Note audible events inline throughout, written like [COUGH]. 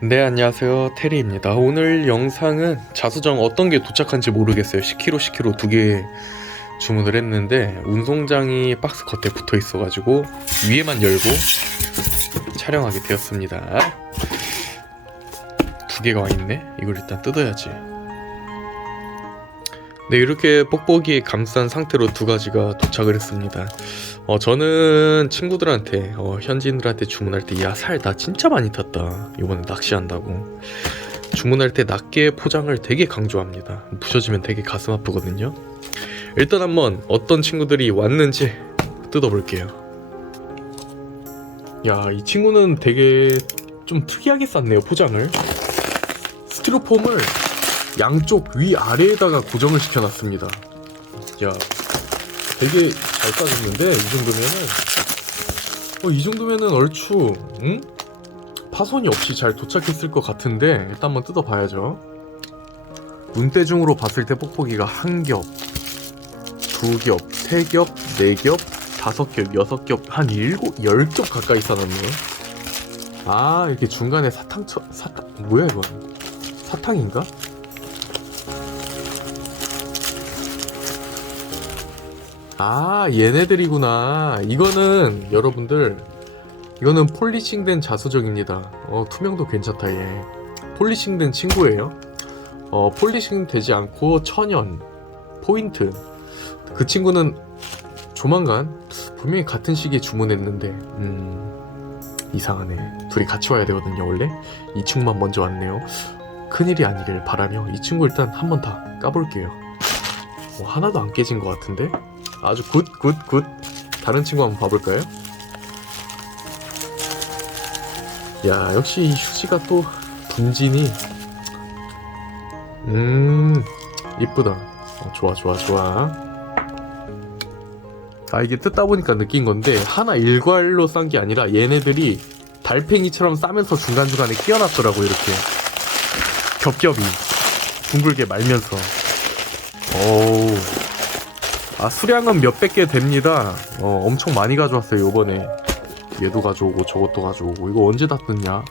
네 안녕하세요. 테리입니다. 오늘 영상은 자수정 어떤 게 도착한지 모르겠어요. 10kg 10kg 두 개 주문을 했는데 운송장이 박스 겉에 붙어 있어 가지고 위에만 열고 촬영하게 되었습니다. 두 개가 와 있네. 이걸 일단 뜯어야지 네 이렇게 뽁뽁이 감싼 상태로 두 가지가 도착을 했습니다. 어, 저는 친구들한테 어, 현지인들한테 주문할 때 야 살 나 진짜 많이 탔다. 이번에 낚시한다고. 주문할 때 낱개 포장을 되게 강조합니다. 부셔지면 되게 가슴 아프거든요. 일단 한번 어떤 친구들이 왔는지 뜯어볼게요. 야 이 친구는 되게 좀 특이하게 쌌네요 포장을. 스티로폼을 양쪽 위아래에다가 고정을 시켜놨습니다. 야 되게 잘 싸졌는데 이 정도면은? 어, 이 정도면은 얼추 응? 파손이 없이 잘 도착했을 것 같은데 일단 한번 뜯어봐야죠. 눈대중으로 봤을 때 뽁뽁이가 한 겹, 두 겹, 세 겹, 네 겹, 다섯 겹, 여섯 겹, 한 일곱, 열 겹 가까이 싸놨네. 아 이렇게 중간에 사탕 쳐 사탕 뭐야 이건? 사탕인가? 아 얘네들이구나. 이거는 여러분들 이거는 폴리싱된 자수정입니다. 어 투명도 괜찮다 얘. 폴리싱된 친구예요. 어 폴리싱 되지 않고 천연 포인트. 그 친구는 조만간 분명히 같은 시기에 주문했는데 음 이상하네. 둘이 같이 와야 되거든요 원래. 이 친구만 먼저 왔네요. 큰일이 아니길 바라며 이 친구 일단 한 번 다 까볼게요. 어, 하나도 안 깨진 것 같은데 아주 굿, 굿, 굿. 다른 친구 한번 봐볼까요? 야, 역시 이 휴지가 또 분진이. 음, 이쁘다. 어, 좋아, 좋아, 좋아. 아, 이게 뜯다 보니까 느낀 건데, 하나 일괄로 싼 게 아니라 얘네들이 달팽이처럼 싸면서 중간중간에 끼어놨더라고, 이렇게. 겹겹이. 둥글게 말면서. 오우. 아 수량은 몇백 개 됩니다. 어 엄청 많이 가져왔어요 요번에. 얘도 가져오고 저것도 가져오고 이거 언제 다 뜯냐?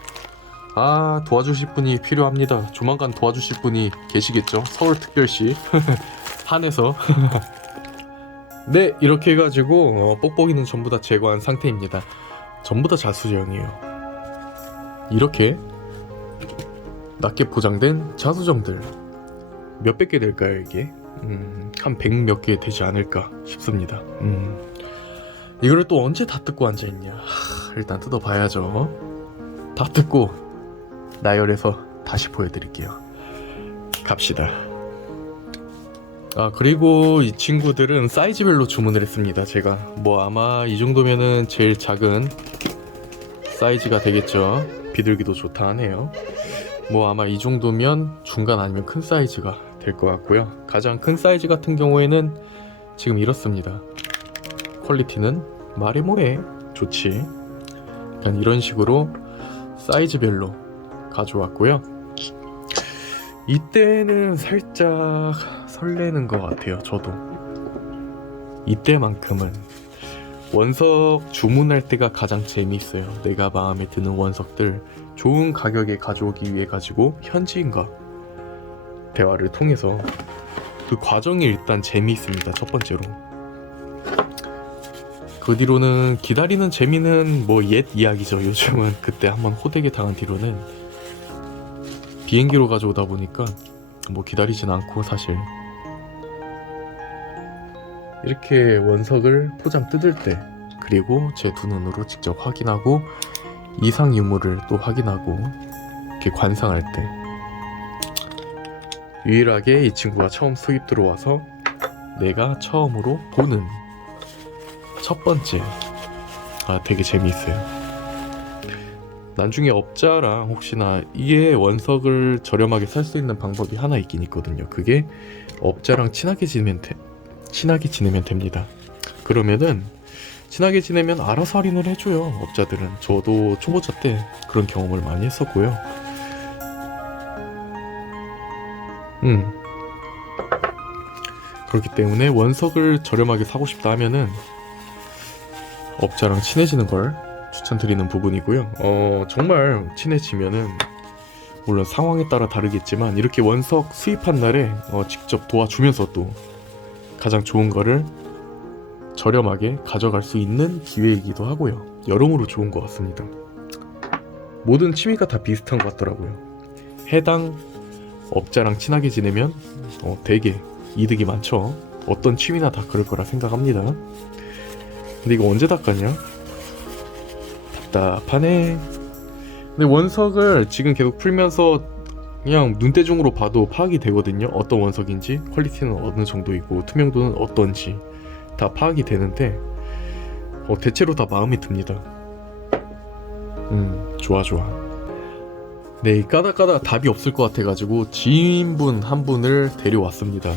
아 도와주실 분이 필요합니다. 조만간 도와주실 분이 계시겠죠? 서울특별시 [LAUGHS] 한에서. [LAUGHS] 네 이렇게 해가지고 어, 뽁뽁이는 전부 다 제거한 상태입니다. 전부 다 자수정이에요. 이렇게 낮게 포장된 자수정들 몇백 개 될까요 이게? 음, 한 100 몇 개 되지 않을까 싶습니다. 음. 이거를 또 언제 다 뜯고 앉아있냐. 하, 일단 뜯어봐야죠. 다 뜯고 나열해서 다시 보여드릴게요. 갑시다. 아, 그리고 이 친구들은 사이즈별로 주문을 했습니다. 제가 뭐 아마 이 정도면은 제일 작은 사이즈가 되겠죠. 비둘기도 좋다 하네요. 뭐 아마 이 정도면 중간 아니면 큰 사이즈가 될 것 같고요. 가장 큰 사이즈 같은 경우에는 지금 이렇습니다. 퀄리티는 말해 뭐해 좋지. 약간 이런 식으로 사이즈별로 가져왔고요. 이때는 살짝 설레는 것 같아요. 저도 이때만큼은 원석 주문할 때가 가장 재미있어요. 내가 마음에 드는 원석들 좋은 가격에 가져오기 위해 가지고 현지인과 대화를 통해서 그 과정이 일단 재미있습니다. 첫 번째로. 그 뒤로는 기다리는 재미는 뭐 옛 이야기죠. 요즘은 그때 한번 호되게 당한 뒤로는 비행기로 가져오다 보니까 뭐 기다리진 않고 사실 이렇게 원석을 포장 뜯을 때 그리고 제 두 눈으로 직접 확인하고 이상 유무를 또 확인하고 이렇게 관상할 때 유일하게 이 친구가 처음 수입 들어와서 내가 처음으로 보는 첫 번째. 아 되게 재미있어요. 나중에 업자랑 혹시나 이게 원석을 저렴하게 살 수 있는 방법이 하나 있긴 있거든요. 그게 업자랑 친하게 지내면 돼, 친하게 지내면 됩니다. 그러면은 친하게 지내면 알아서 할인을 해줘요 업자들은. 저도 초보자 때 그런 경험을 많이 했었고요 음. 그렇기 때문에 원석을 저렴하게 사고 싶다 하면은 업자랑 친해지는 걸 추천드리는 부분이고요. 어, 정말 친해지면은 물론 상황에 따라 다르겠지만 이렇게 원석 수입한 날에 어, 직접 도와주면서 또 가장 좋은 거를 저렴하게 가져갈 수 있는 기회이기도 하고요. 여러모로 좋은 것 같습니다. 모든 취미가 다 비슷한 것 같더라고요. 해당 업자랑 친하게 지내면 어, 되게 이득이 많죠. 어떤 취미나 다 그럴 거라 생각합니다. 근데 이거 언제 닦았냐? 답답하네. 근데 원석을 지금 계속 풀면서 그냥 눈대중으로 봐도 파악이 되거든요. 어떤 원석인지, 퀄리티는 어느 정도이고, 투명도는 어떤지 다 파악이 되는데, 어, 대체로 다 마음에 듭니다. 음, 좋아, 좋아. 네, 까다까다 답이 없을 것 같아가지고 지인분 한 분을 데려왔습니다.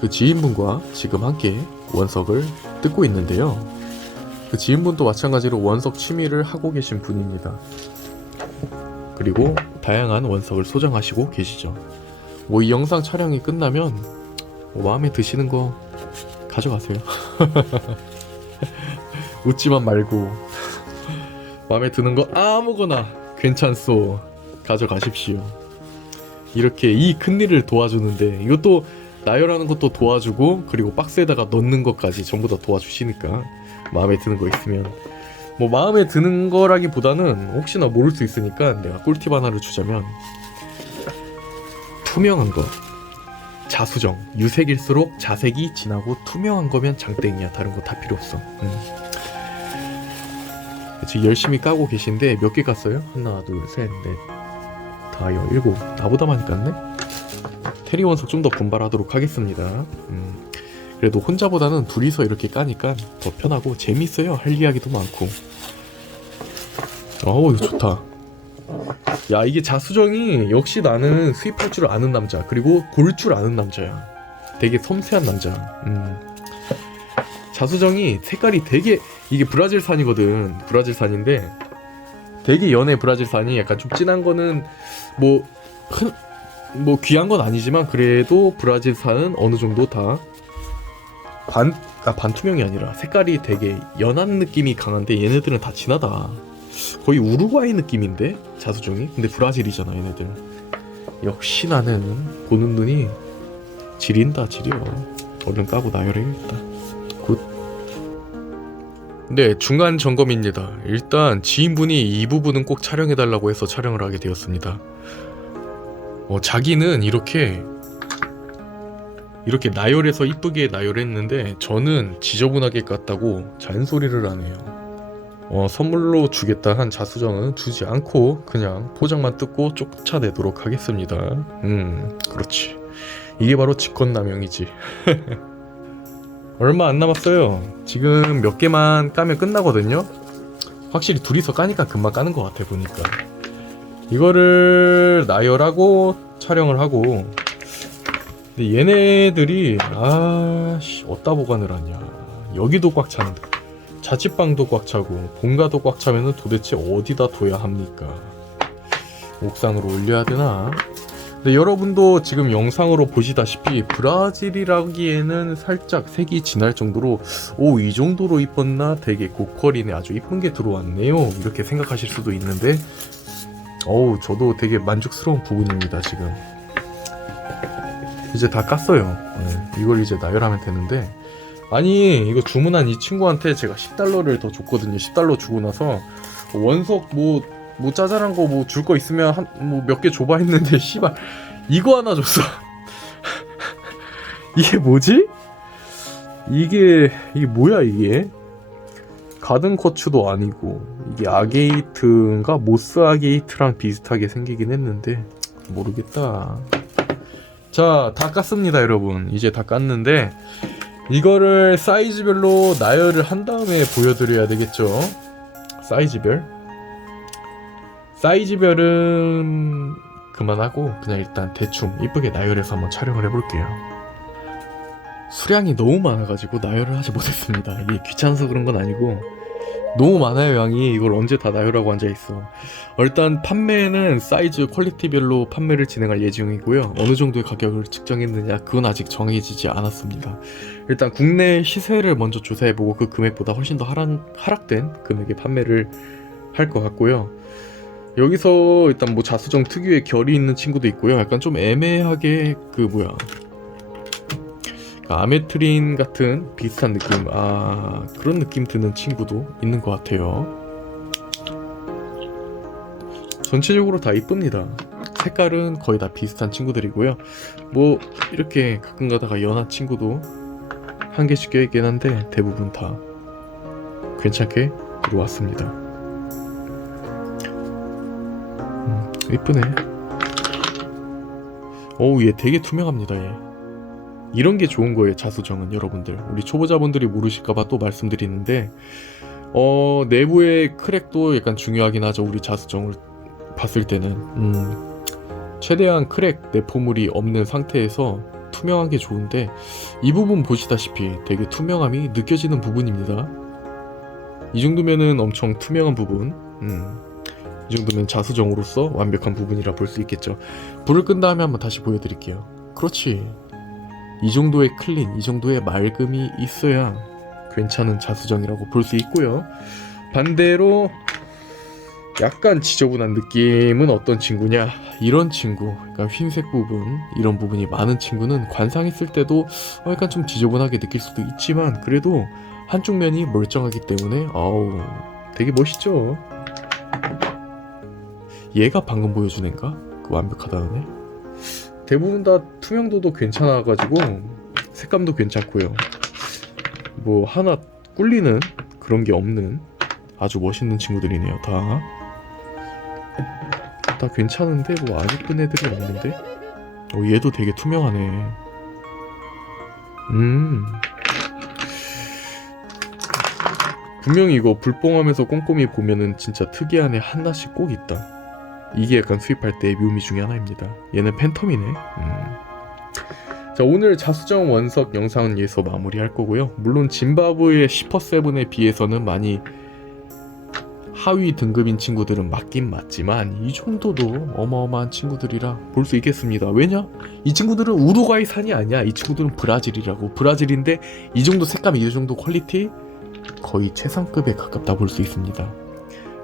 그 지인분과 지금 함께 원석을 뜯고 있는데요. 그 지인분도 마찬가지로 원석 취미를 하고 계신 분입니다. 그리고 다양한 원석을 소장하시고 계시죠. 뭐 이 영상 촬영이 끝나면 뭐 마음에 드시는 거 가져가세요. [LAUGHS] 웃지만 말고 마음에 드는 거 아무거나 괜찮소 가져가십시오. 이렇게 이 큰 일을 도와주는데 이것도 나열하는 것도 도와주고 그리고 박스에다가 넣는 것까지 전부 다 도와주시니까 마음에 드는 거 있으면 뭐 마음에 드는 거라기보다는 혹시나 모를 수 있으니까 내가 꿀팁 하나를 주자면 투명한 거 자수정 유색일수록 자색이 진하고 투명한 거면 장땡이야 다른 거 다 필요 없어 음. 지금 열심히 까고 계신데 몇 개 깠어요? 하나 둘셋넷 다여 일곱 나보다 많이 깠네? 테리 원석 좀 더 분발하도록 하겠습니다 음. 그래도 혼자보다는 둘이서 이렇게 까니까 더 편하고 재밌어요. 할 이야기도 많고. 어우 이거 좋다. 야 이게 자수정이 역시 나는 수입할 줄 아는 남자 그리고 골줄 아는 남자야. 되게 섬세한 남자. 음. 자수정이 색깔이 되게 이게 브라질산이거든. 브라질산인데 되게 연해 브라질산이 약간 좀 진한 거는 뭐 흔, 뭐 귀한 건 아니지만 그래도 브라질산은 어느 정도 다 반, 아, 반투명이 아니라 색깔이 되게 연한 느낌이 강한데 얘네들은 다 진하다. 거의 우루과이 느낌인데 자수종이. 근데 브라질이잖아 얘네들. 역시 나는 보는 눈이 지린다 지려. 얼른 까고 나열해야겠다. 굿. 네 중간 점검입니다. 일단 지인분이 이 부분은 꼭 촬영해달라고 해서 촬영을 하게 되었습니다. 어, 자기는 이렇게 이렇게 나열해서 이쁘게 나열했는데 저는 지저분하게 깠다고 잔소리를 하네요. 어, 선물로 주겠다 한 자수정은 주지 않고 그냥 포장만 뜯고 쫓아내도록 하겠습니다. 음, 그렇지. 이게 바로 직권남용이지. [LAUGHS] 얼마 안 남았어요. 지금 몇 개만 까면 끝나거든요. 확실히 둘이서 까니까 금방 까는 것 같아 보니까. 이거를 나열하고 촬영을 하고 근데 얘네들이 아씨 어디다 보관을 하냐 여기도 꽉 차는데 자취방도 꽉 차고 본가도 꽉 차면은 도대체 어디다 둬야 합니까 옥상으로 올려야 되나 근데 여러분도 지금 영상으로 보시다시피 브라질이라기에는 살짝 색이 진할 정도로 오 이 정도로 이뻤나? 되게 고퀄이네. 아주 이쁜 게 들어왔네요. 이렇게 생각하실 수도 있는데 어우 저도 되게 만족스러운 부분입니다 지금. 이제 다 깠어요. 네, 이걸 이제 나열하면 되는데. 아니 이거 주문한 이 친구한테 제가 10달러를 더 줬거든요. 10달러 주고 나서 원석 뭐 뭐 짜잘한 거 뭐 줄 거 있으면 한 뭐 몇 개 줘봐 했는데 [LAUGHS] 씨발 이거 하나 줬어. [LAUGHS] 이게 뭐지? 이게 이게 뭐야 이게? 가든 커츠도 아니고 이게 아게이트인가 모스 아게이트랑 비슷하게 생기긴 했는데 모르겠다. 자, 다 깠습니다, 여러분. 이제 다 깠는데 이거를 사이즈별로 나열을 한 다음에 보여드려야 되겠죠. 사이즈별. 사이즈별은 그만하고 그냥 일단 대충 이쁘게 나열해서 한번 촬영을 해볼게요. 수량이 너무 많아가지고 나열을 하지 못했습니다. 이게 귀찮아서 그런 건 아니고. 너무 많아요 양이. 이걸 언제 다 나열하고 앉아있어. 일단 판매는 사이즈 퀄리티별로 판매를 진행할 예정이고요. 어느 정도의 가격을 측정했느냐 그건 아직 정해지지 않았습니다. 일단 국내 시세를 먼저 조사해보고 그 금액보다 훨씬 더 하락, 하락된 금액에 판매를 할 것 같고요 여기서 일단 뭐 자수정 특유의 결이 있는 친구도 있고요. 약간 좀 애매하게 그 뭐야 그 아메트린 같은 비슷한 느낌 아 그런 느낌 드는 친구도 있는 것 같아요. 전체적으로 다 이쁩니다. 색깔은 거의 다 비슷한 친구들이고요. 뭐 이렇게 가끔 가다가 연한 친구도 한 개씩 껴있긴 한데 대부분 다 괜찮게 들어왔습니다. 이쁘네. 어우 얘 되게 투명합니다 얘. 이런 게 좋은 거예요 자수정은 여러분들. 우리 초보자분들이 모르실까봐 또 말씀드리는데 어 내부의 크랙도 약간 중요하긴 하죠 우리 자수정을 봤을 때는. 음. 최대한 크랙 내포물이 없는 상태에서 투명한 게 좋은데 이 부분 보시다시피 되게 투명함이 느껴지는 부분입니다. 이 정도면은 엄청 투명한 부분, 음, 이 정도면 자수정으로서 완벽한 부분이라 볼 수 있겠죠. 불을 끈 다음에 한번 다시 보여드릴게요. 그렇지. 이 정도의 클린, 이 정도의 맑음이 있어야 괜찮은 자수정이라고 볼 수 있고요. 반대로 약간 지저분한 느낌은 어떤 친구냐? 이런 친구, 약간 흰색 부분, 이런 부분이 많은 친구는 관상했을 때도 어, 약간 좀 지저분하게 느낄 수도 있지만 그래도 한쪽 면이 멀쩡하기 때문에 아우 되게 멋있죠. 얘가 방금 보여준 애인가? 그 완벽하다는 애? 대부분 다 투명도도 괜찮아가지고 색감도 괜찮고요. 뭐 하나 꿀리는 그런 게 없는 아주 멋있는 친구들이네요 다. 다 괜찮은데 뭐안 이쁜 애들이 없는데? 어 얘도 되게 투명하네. 음. 분명히 이거 불뽕하면서 꼼꼼히 보면은 진짜 특이한 애 하나씩 꼭 있다. 이게 약간 수입할 때의 묘미 중에 하나입니다. 얘는 팬텀이네. 음. 자 오늘 자수정 원석 영상은 여기서 마무리할 거고요. 물론 짐바브웨의 슈퍼세븐에 비해서는 많이 하위 등급인 친구들은 맞긴 맞지만 이 정도도 어마어마한 친구들이라 볼 수 있겠습니다. 왜냐? 이 친구들은 우루과이 산이 아니야. 이 친구들은 브라질이라고. 브라질인데 이 정도 색감, 이 정도 퀄리티 거의 최상급에 가깝다 볼 수 있습니다.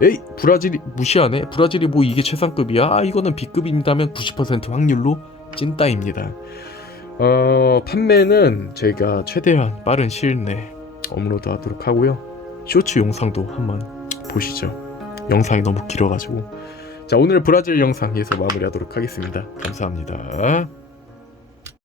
에이 브라질이 무시하네. 브라질이 뭐 이게 최상급이야? 아, 이거는 B급입니다면 90% 확률로 찐따입니다. 어, 판매는 저희가 최대한 빠른 시일 내에 업로드 하도록 하고요. 쇼츠 영상도 한번 보시죠. 영상이 너무 길어가지고. 자, 오늘 브라질 영상 여기서 마무리하도록 하겠습니다. 감사합니다.